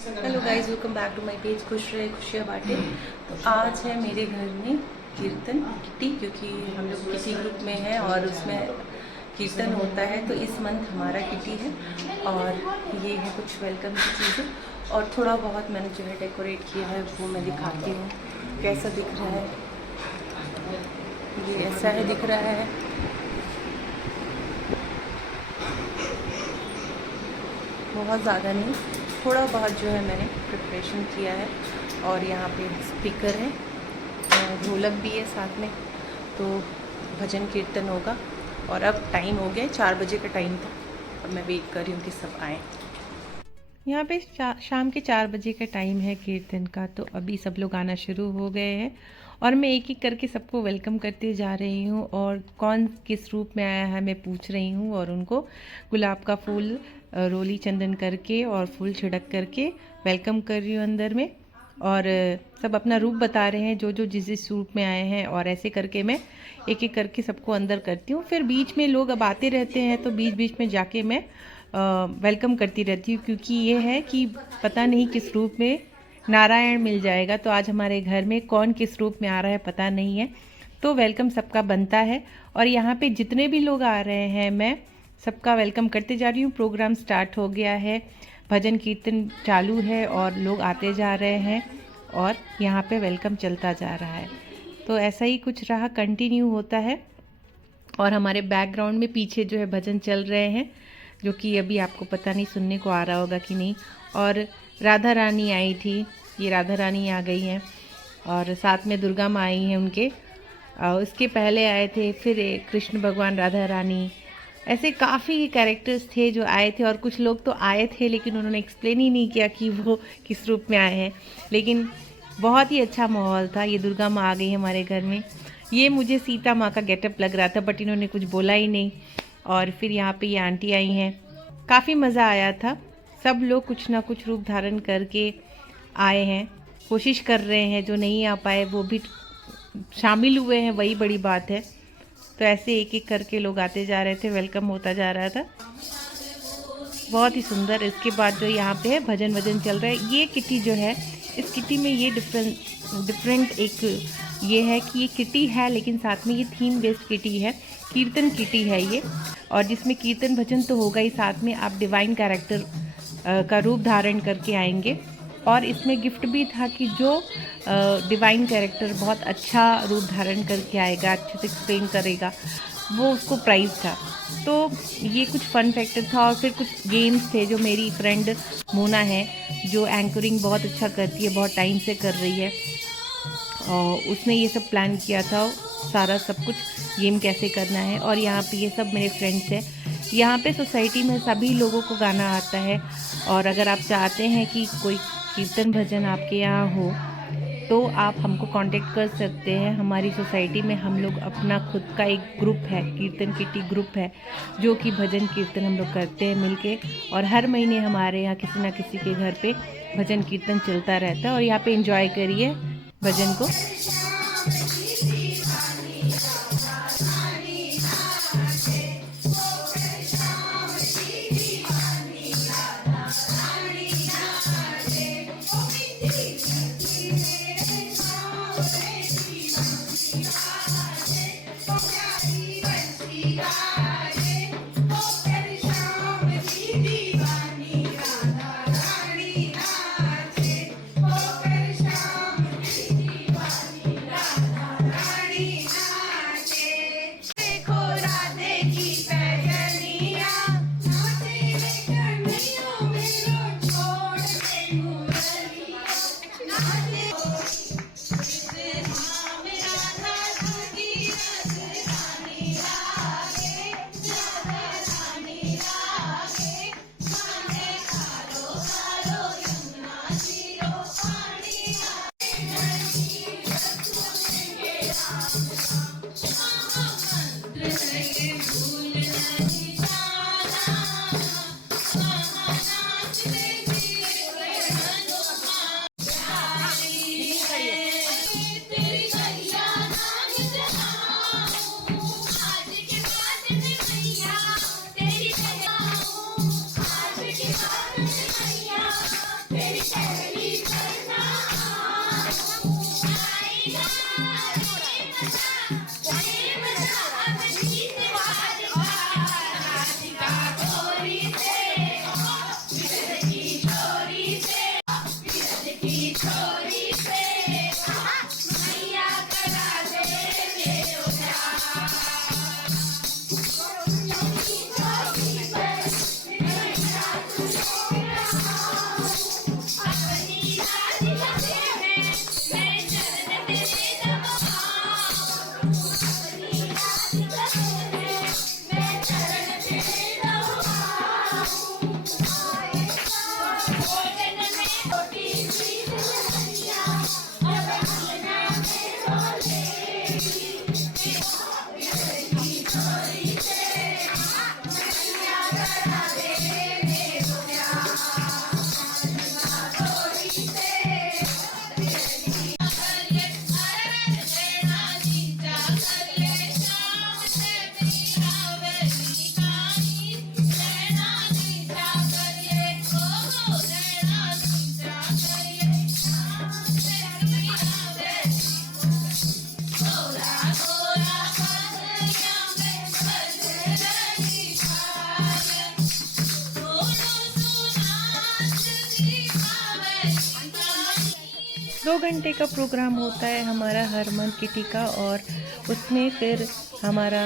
Hello guys, welcome back to my page खुश रहे खुशियाँ बांटे। तो आज है मेरे घर में कीर्तन किट्टी, क्योंकि हम लोग किसी ग्रुप में हैं और उसमें कीर्तन होता है। तो इस मंथ हमारा किटी है और ये है कुछ वेलकम की चीज़ें और थोड़ा बहुत मैंने जो है डेकोरेट किया है वो मैं दिखाती हूँ कैसा दिख रहा है। ये ऐसा है, दिख रहा है। बहुत ज़्यादा नहीं, थोड़ा बहुत जो है मैंने प्रिपरेशन किया है। और यहाँ पे स्पीकर है, ढोलक भी है साथ में। तो भजन कीर्तन होगा और अब टाइम हो गया, 4 बजे का टाइम था। अब मैं वेट कर रही हूँ कि सब आएँ। यहाँ पे शाम के 4 बजे का टाइम है कीर्तन का। तो अभी सब लोग आना शुरू हो गए हैं और मैं एक एक करके सबको वेलकम करते जा रही हूँ। और कौन किस रूप में आया है मैं पूछ रही हूँ और उनको गुलाब का फूल रोली चंदन करके और फूल छिड़क करके वेलकम कर रही हूँ अंदर में। और सब अपना रूप बता रहे हैं जो जो जिस जिस रूप में आए हैं, और ऐसे करके मैं एक एक करके सबको अंदर करती हूँ। फिर बीच में लोग अब आते रहते हैं तो बीच बीच में जाके मैं वेलकम करती रहती हूँ, क्योंकि ये है कि पता नहीं किस रूप में नारायण मिल जाएगा। तो आज हमारे घर में कौन किस रूप में आ रहा है पता नहीं है, तो वेलकम सबका बनता है। और यहाँ पे जितने भी लोग आ रहे हैं मैं सबका वेलकम करते जा रही हूँ। प्रोग्राम स्टार्ट हो गया है, भजन कीर्तन चालू है और लोग आते जा रहे हैं और यहाँ पे वेलकम चलता जा रहा है। तो ऐसा ही कुछ रहा, कंटिन्यू होता है। और हमारे बैकग्राउंड में पीछे जो है भजन चल रहे हैं, जो कि अभी आपको पता नहीं सुनने को आ रहा होगा कि नहीं। और राधा रानी आई थी, ये राधा रानी आ गई हैं और साथ में दुर्गा माँ आई हैं उनके। उसके पहले आए थे फिर कृष्ण भगवान, राधा रानी, ऐसे काफ़ी कैरेक्टर्स थे जो आए थे। और कुछ लोग तो आए थे लेकिन उन्होंने एक्सप्लेन ही नहीं किया कि वो किस रूप में आए हैं। लेकिन बहुत ही अच्छा माहौल था। ये दुर्गा माँ आ गई हमारे घर में। ये मुझे सीता माँ का गेटअप लग रहा था बट इन्होंने कुछ बोला ही नहीं। और फिर यहाँ पे ये आंटी आई हैं, काफ़ी मज़ा आया था। सब लोग कुछ ना कुछ रूप धारण करके आए हैं, कोशिश कर रहे हैं। जो नहीं आ पाए वो भी शामिल हुए हैं, वही बड़ी बात है। तो ऐसे एक एक करके लोग आते जा रहे थे, वेलकम होता जा रहा था, बहुत ही सुंदर। इसके बाद जो यहाँ पे है भजन वजन चल रहा है। ये किटी जो है, इस किटी में ये डिफरेंट एक ये है कि ये किटी है लेकिन साथ में ये थीम बेस्ड किटी है, कीर्तन किटी है ये। और जिसमें कीर्तन भजन तो होगा ही, साथ में आप डिवाइन कैरेक्टर का रूप धारण करके आएंगे। और इसमें गिफ्ट भी था कि जो डिवाइन कैरेक्टर बहुत अच्छा रूप धारण करके आएगा, अच्छे से एक्सप्लेन करेगा, वो उसको प्राइज़ था। तो ये कुछ फ़न फैक्टर था। और फिर कुछ गेम्स थे जो मेरी फ्रेंड मोना है, जो एंकरिंग बहुत अच्छा करती है, बहुत टाइम से कर रही है, और उसने ये सब प्लान किया था सारा सब कुछ, गेम कैसे करना है। और यहाँ पे ये सब मेरे फ्रेंड्स हैं। यहाँ पे सोसाइटी में सभी लोगों को गाना आता है। और अगर आप चाहते हैं कि कोई कीर्तन भजन आपके यहाँ हो तो आप हमको कांटेक्ट कर सकते हैं। हमारी सोसाइटी में हम लोग अपना खुद का एक ग्रुप है, कीर्तन किटी ग्रुप है, जो कि भजन कीर्तन हम लोग करते हैं मिलके। और हर महीने हमारे यहाँ किसी ना किसी के घर पे भजन कीर्तन चलता रहता है। और यहाँ पे एंजॉय करिए भजन को। दो घंटे का प्रोग्राम होता है हमारा हर मंथ किटी का, और उसमें फिर हमारा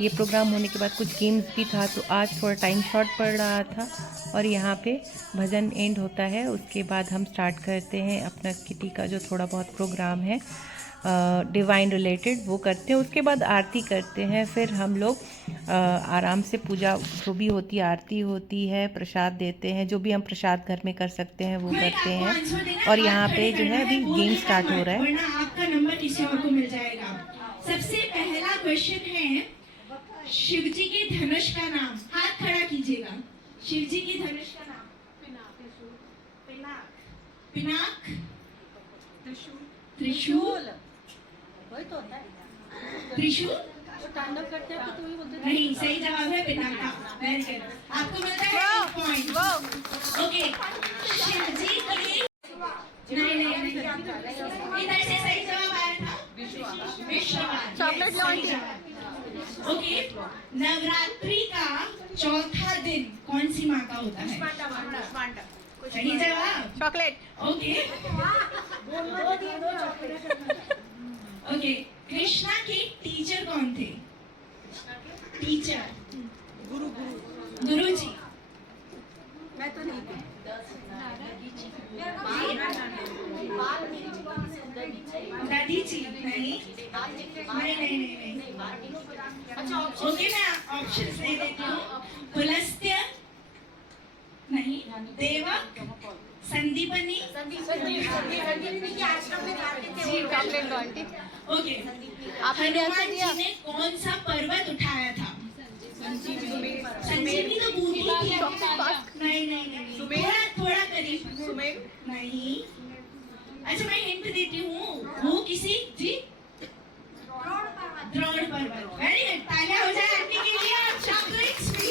ये प्रोग्राम होने के बाद कुछ गेम्स भी था, तो आज थोड़ा टाइम शॉर्ट पड़ रहा था और यहाँ पे भजन एंड होता है। उसके बाद हम स्टार्ट करते हैं अपना किटी का जो थोड़ा बहुत प्रोग्राम है डिवाइन रिलेटेड, वो करते हैं। उसके बाद आरती करते हैं, फिर हम लोग आराम से पूजा जो भी होती है, आरती होती है, प्रसाद देते हैं, जो भी हम प्रसाद घर में कर सकते हैं वो करते हैं। और यहाँ पे जो है अभी गेम स्टार्ट हो रहा है। आपका नंबर किसी और को मिल जाएगा। सबसे पहला क्वेश्चन है, शिव जी के धनुष का नाम, हाथ खड़ा कीजिएगा। शिव जी के धनुष का नाम? पिनाक। पिनाक, त्रिशूल, वही तो होता है त्रिशूल। तांडव करते हैं तो वही बोलते हैं। नहीं, सही जवाब है पिनाका। वेरी गुड, आपको मिलता है 1 पॉइंट। ओके, शिव जी की नहीं इधर से सही जवाब आया था विश्ववान। चॉकलेट लॉन्टी। ओके, नवरात्रि का चौथा दिन कौन सी माँ का होता है? सही जवाब चॉकलेट। ओके ओके, कृष्णा के टीचर कौन थे? टीचर गुरु जी। मैं तो नहीं थी। दादी जी नहीं। ओके, मैं ऑप्शन दे देती हूँ। पुलस्त्य नहीं, देवक, संदीपनी। ओके, हनुमान जी ने कौन सा पर्वत उठाया था? संजीवनी तो बूंदी थी। नहीं, थोड़ा करीब। नहीं, अच्छा मैं हिंट देती हूँ, वो किसी जी द्रोण पर्वत। वेरी गुड, तालियां हो जाए आंटी के लिए। चॉकलेट्स भी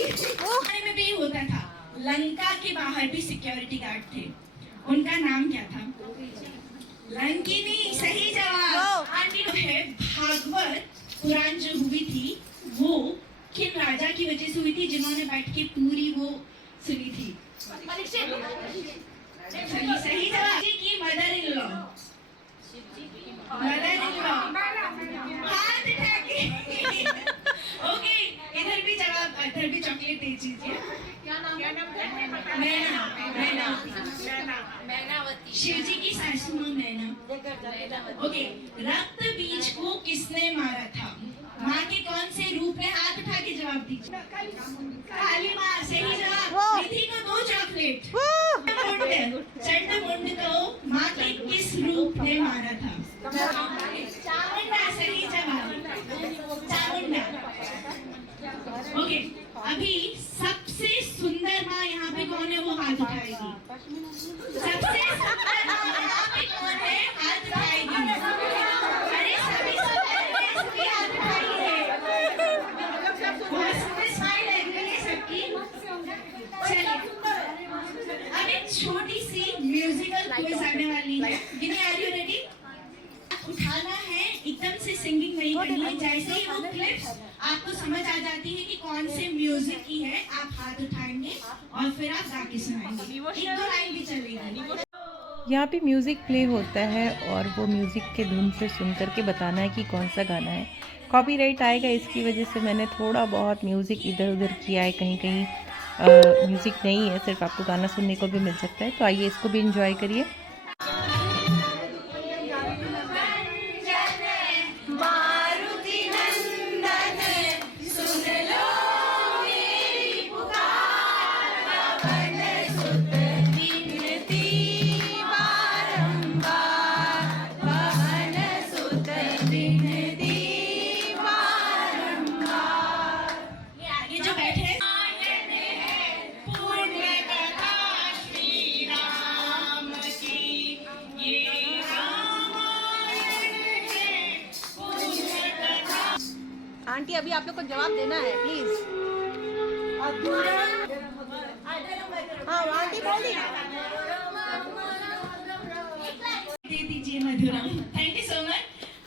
में भी होता था। लंका के बाहर भी सिक्योरिटी गार्ड थे, उनका नाम क्या था? लंकिनी। सही जवाब आंटी। है भागवत पुराण जो हुई थी वो किन राजा की वजह से हुई थी, जिन्होंने बैठ के पूरी वो सुनी थी? सही जवाब की मदर इन लॉ। हाथ उठा के। ओके, इधर भी चॉकलेट दे दीजिए। क्या नाम था? मैनावती। शिव जी की सासू माँ मैना। ओके, रक्त बीज को किसने मारा था? माँ के कौन से रूप में? हाथ उठा के जवाब दीजिए। काली माँ। सही जवाब। निधि को 2 चॉकलेट। चंडमुंड को माँ के किस रूप ने मारा था? चामुंडा। सही जवाब चामुंडा। ओके, अभी सबसे सुंदर माँ यहाँ पे कौन है, वो हाथ उठाएगी। सबसे सुंदर माँ यहाँ पे कौन है, हाथ उठाएगी। अरे सभी सुंदर हाथ उठाइए। बहुत सुंदर स्माइल है सबकी। चलिए, अब एक छोटी सी म्यूजिकल क्विज आने वाली है। विनी, आर यू रेडी? उठाना है, एकदम से सिंगिंग नहीं करनी है। जैसे ही वो क्लिप्स आपको समझ आ जाती है कि कौन से म्यूजिक की है, आप हाथ उठाएंगे और फिर आप गा के सुनाएंगे। एक दो लाइन भी चलेगी। यहाँ पे म्यूज़िक प्ले होता है और वो म्यूज़िक के धुन से सुन कर के बताना है कि कौन सा गाना है। कॉपीराइट आएगा, इसकी वजह से मैंने थोड़ा बहुत म्यूज़िक इधर उधर किया है। कहीं कहीं म्यूज़िक नहीं है, सिर्फ आपको गाना सुनने को भी मिल सकता है। तो आइए इसको भी इंजॉय करिए। आंटी अभी आप लोग को जवाब देना है प्लीज। हाँ आंटी बोल दे दीजिए Madhuram. Thank you so much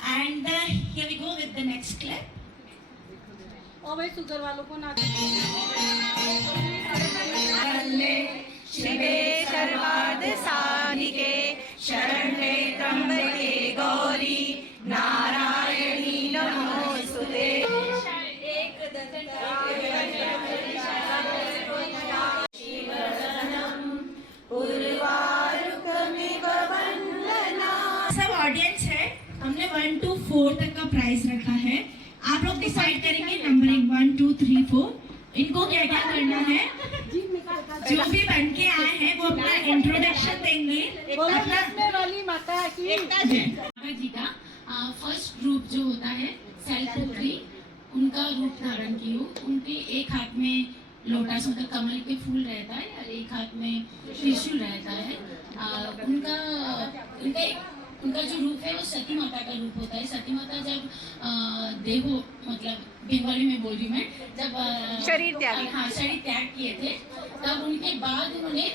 and here we go with the next clip. ओ भाई शुगर वालों को ना शिवे सर्वार्थ साधिके शरण्ये त्र्यंबके गौरी नारायणी नमोस्तुते। सब ऑडियंस है, हमने 1 to 4 तक का प्राइस रखा है। आप लोग डिसाइड करेंगे नंबरिंग 1 2 3 4। इनको क्या क्या करना है, जो भी बन के आए हैं वो अपना इंट्रोडक्शन देंगे। जी का फर्स्ट ग्रुप जो होता है सेल्फ-पुत्री, उनका रूप धारण की हो। उनके एक हाथ में लोटस मतलब कमल के फूल रहता है और एक हाथ में त्रिशूल रहता है। उनका जो रूप है वो सती माता का रूप होता है। सती माता जब देहो मतलब बंगाली में बोल रही मैं, जब शरीर त्याग किए थे, तब उनके बाद उन्होंने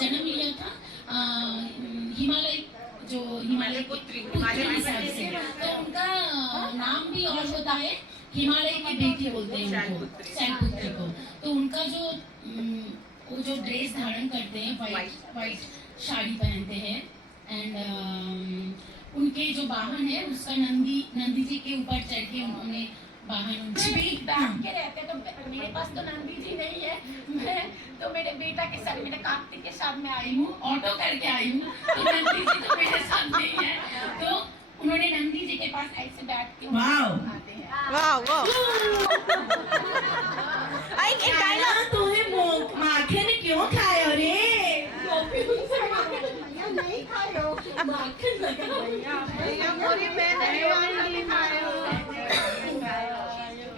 जन्म लिया था हिमालय पुत्री हिसाब से। तो उनका नाम भी और होता है, हिमालय की बेटी बोलते हैं उनको, शैलपुत्री को। तो उनका वो जो ड्रेस धारण करते हैं, वाइट साड़ी पहनते हैं एंड उनके जो वाहन है उसका नंदी जी के ऊपर चढ़ के उन्होंने वाहन बैठ के रहते हैं। तो मेरे पास तो नंदी जी नहीं है, मैं तो मेरे बेटा के साथ, मेरे कार्तिक के साथ में आई हूँ, ऑटो करके आई हूँ। तो नंदी जी तो मेरे साथ नहीं है, तो उन्होंने नंदी जी के पास ऐसे बैठ के आते हैं। तुम्हें माखन क्यों खाए रे? नहीं खाओ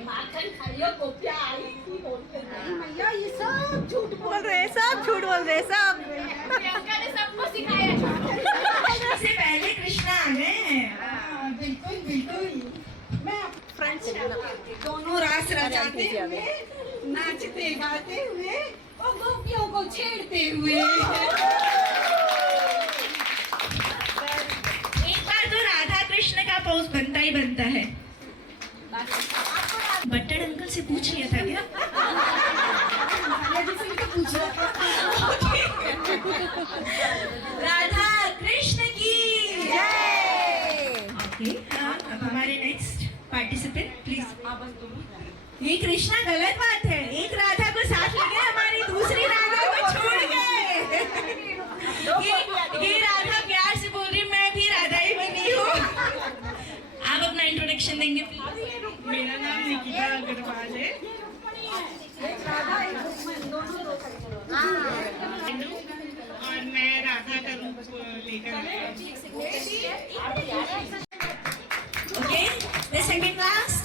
माखन खाइयो गोपिया आई थी बोलते हैं। भैया ये सब झूठ बोल रहे हैं, सब झूठ बोल रहे हैं सब। प्रियंका ने सबको सिखाया। इससे पहले कृष्णा आ गए हैं। बिल्कुल बिल्कुल। मैं फ्रेंड्स दोनों रास रचाते हुए, नाचते गाते हुए और गोपियों को छेड़ते हुए। एक बार तो राधा कृष्ण का पोज बनता ही बनता है। बट्टर अंकल से पूछ लिया था क्या? राधा कृष्ण की जय। अब हमारे नेक्स्ट पार्टिसिपेंट प्लीज। ये कृष्णा गलत बात है, एक राधा को साथ ले गए, हमारी दूसरी राधा को छोड़ गए। ये राधा प्यार से बोल रही मैं भी राधा ही बनी हूँ। आप अपना इंट्रोडक्शन देंगे प्लीज। मेरा नाम निकिता अग्रवाल है और मैं राधा का रूप लेकर ओके, द सेकंड लास्ट।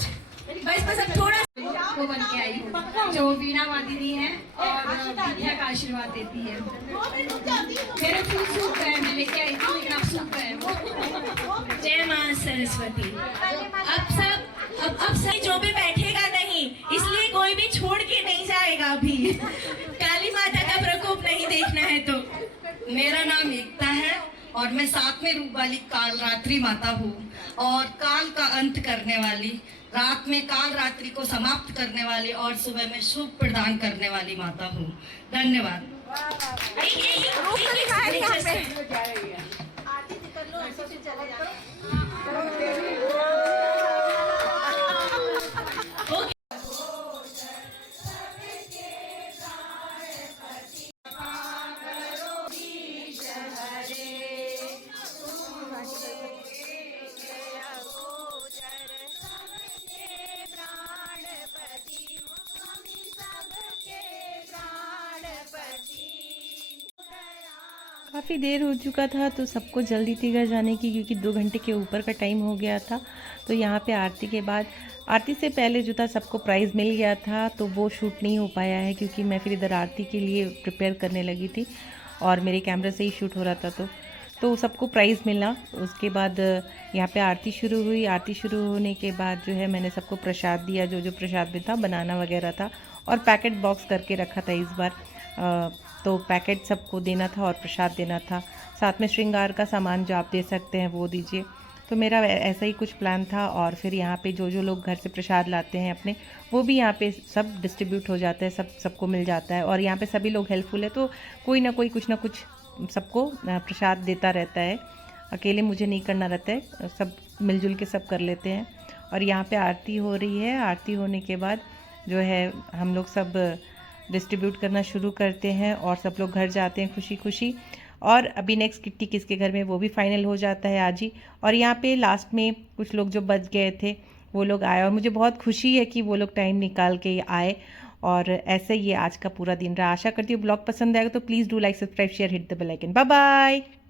बस अब थोड़ा को बन के आई हूँ, जो वीणा वादिनी है और विद्या का आशीर्वाद देती है। मेरे फूल सूप है, मैं लेके आई थी, मेरा सूप है। जय मां सरस्वती। अब सब जो भी बैठेगा नहीं, इसलिए कोई भी छोड़ के नहीं जाएगा। अभी काली माता का प्रकोप नहीं देखना है तो। मेरा मेरा नाम एकता है और मैं 7वें रूप वाली काल रात्रि माता हूँ और काल का अंत करने वाली, रात में काल रात्रि को समाप्त करने वाली और सुबह में शुभ प्रदान करने वाली माता हूँ। धन्यवाद। काफ़ी देर हो चुका था तो सबको जल्दी थी घर जाने की, क्योंकि 2 घंटे के ऊपर का टाइम हो गया था। तो यहाँ पे आरती के बाद, आरती से पहले जो था सबको प्राइज़ मिल गया था, तो वो शूट नहीं हो पाया है क्योंकि मैं फिर इधर आरती के लिए प्रिपेयर करने लगी थी और मेरे कैमरा से ही शूट हो रहा था। तो सबको प्राइज़ मिला। उसके बाद यहाँ पे आरती शुरू हुई। आरती शुरू होने के बाद जो है मैंने सबको प्रसाद दिया, जो जो प्रसाद में था, बनाना वगैरह था, और पैकेट बॉक्स करके रखा था इस बार। तो पैकेट सबको देना था और प्रसाद देना था। साथ में श्रृंगार का सामान जो आप दे सकते हैं वो दीजिए। तो मेरा ऐसा ही कुछ प्लान था। और फिर यहाँ पे जो जो लोग घर से प्रसाद लाते हैं अपने, वो भी यहाँ पे सब डिस्ट्रीब्यूट हो जाता है, सबको मिल जाता है। और यहाँ पे सभी लोग हेल्पफुल है, तो कोई ना कोई कुछ ना कुछ सबको प्रसाद देता रहता है। अकेले मुझे नहीं करना रहता है, सब मिलजुल के सब कर लेते हैं। और यहाँ पे आरती हो रही है। आरती होने के बाद जो है हम लोग सब डिस्ट्रीब्यूट करना शुरू करते हैं और सब लोग घर जाते हैं खुशी खुशी। और अभी नेक्स्ट किट्टी किसके घर में, वो भी फाइनल हो जाता है आज ही। और यहाँ पे लास्ट में कुछ लोग जो बच गए थे वो लोग आए, और मुझे बहुत खुशी है कि वो लोग टाइम निकाल के आए। और ऐसे ये आज का पूरा दिन रहा। आशा करती हूँ ब्लॉग पसंद आएगा, तो please do like, subscribe, share, hit the bell icon. Bye bye.